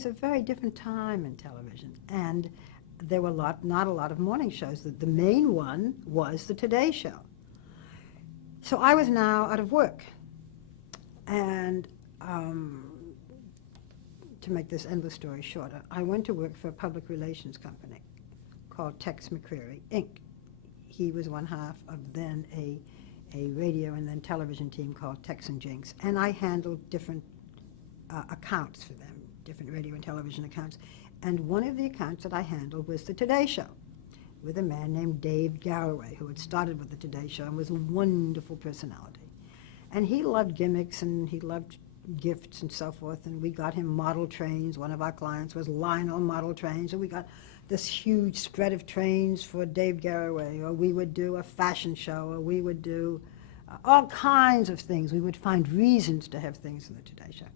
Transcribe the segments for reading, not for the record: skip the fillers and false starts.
was a very different time in television, and there were not a lot of morning shows. The main one was the Today Show. So I was now out of work, and to make this endless story shorter, I went to work for a public relations company called Tex McCreary, Inc. He was one half of then a radio and then television team called Tex and Jinx, and I handled different accounts for them, different radio and television accounts. And one of the accounts that I handled was the Today Show, with a man named Dave Garroway, who had started with the Today Show and was a wonderful personality. And he loved gimmicks and he loved gifts and so forth, and we got him model trains. One of our clients was Lionel Model Trains, and we got this huge spread of trains for Dave Garroway, or we would do a fashion show, or we would do all kinds of things. We would find reasons to have things in the Today Show.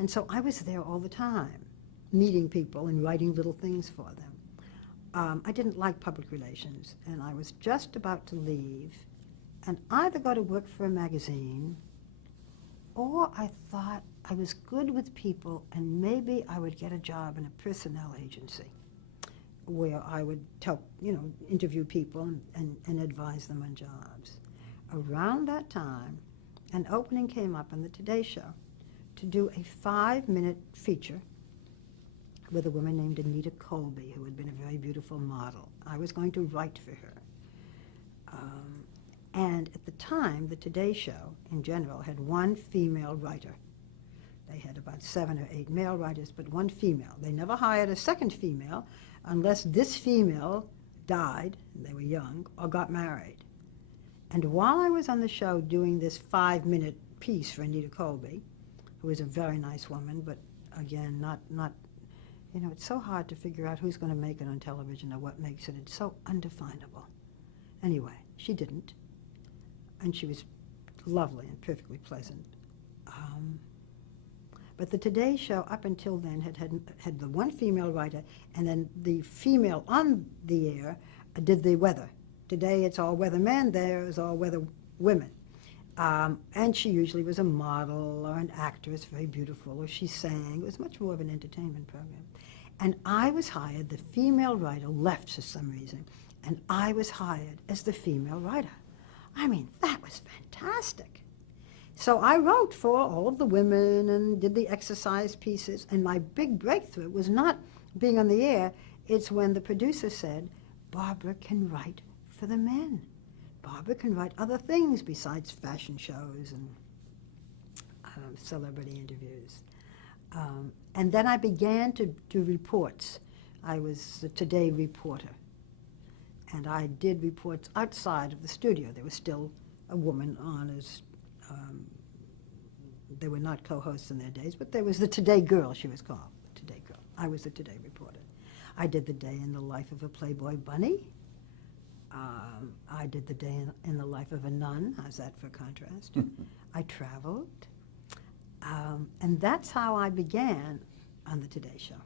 And so I was there all the time, meeting people and writing little things for them. I didn't like public relations, and I was just about to leave and either go to work for a magazine, or I thought I was good with people and maybe I would get a job in a personnel agency where I would interview people and advise them on jobs. Around that time, an opening came up on the Today Show to do a 5-minute feature with a woman named Anita Colby, who had been a very beautiful model. I was going to write for her. And at the time, the Today Show, in general, had one female writer. They had about 7 or 8 male writers, but one female. They never hired a second female unless this female died, and they were young, or got married. And while I was on the show doing this 5-minute piece for Anita Colby, who was a very nice woman, but again, not it's so hard to figure out who's going to make it on television or what makes it. It's so undefinable. Anyway, she didn't. And she was lovely and perfectly pleasant. But the Today Show, up until then, had the one female writer, and then the female on the air did the weather. Today it's all weather men, there is all weather women. And she usually was a model or an actress, very beautiful, or she sang. It was much more of an entertainment program. And I was hired, the female writer left for some reason, and I was hired as the female writer. I mean, that was fantastic. So I wrote for all of the women and did the exercise pieces, and my big breakthrough was not being on the air, it's when the producer said, Barbara can write for the men. Barbara can write other things besides fashion shows and celebrity interviews. And then I began to do reports. I was a Today reporter. And I did reports outside of the studio. There was still a woman on as, they were not co-hosts in their days, but there was the Today Girl, she was called, the Today Girl. I was the Today reporter. I did the day in the life of a Playboy bunny. I did the day in the life of a nun. How's that for contrast? I traveled. And that's how I began on the Today Show.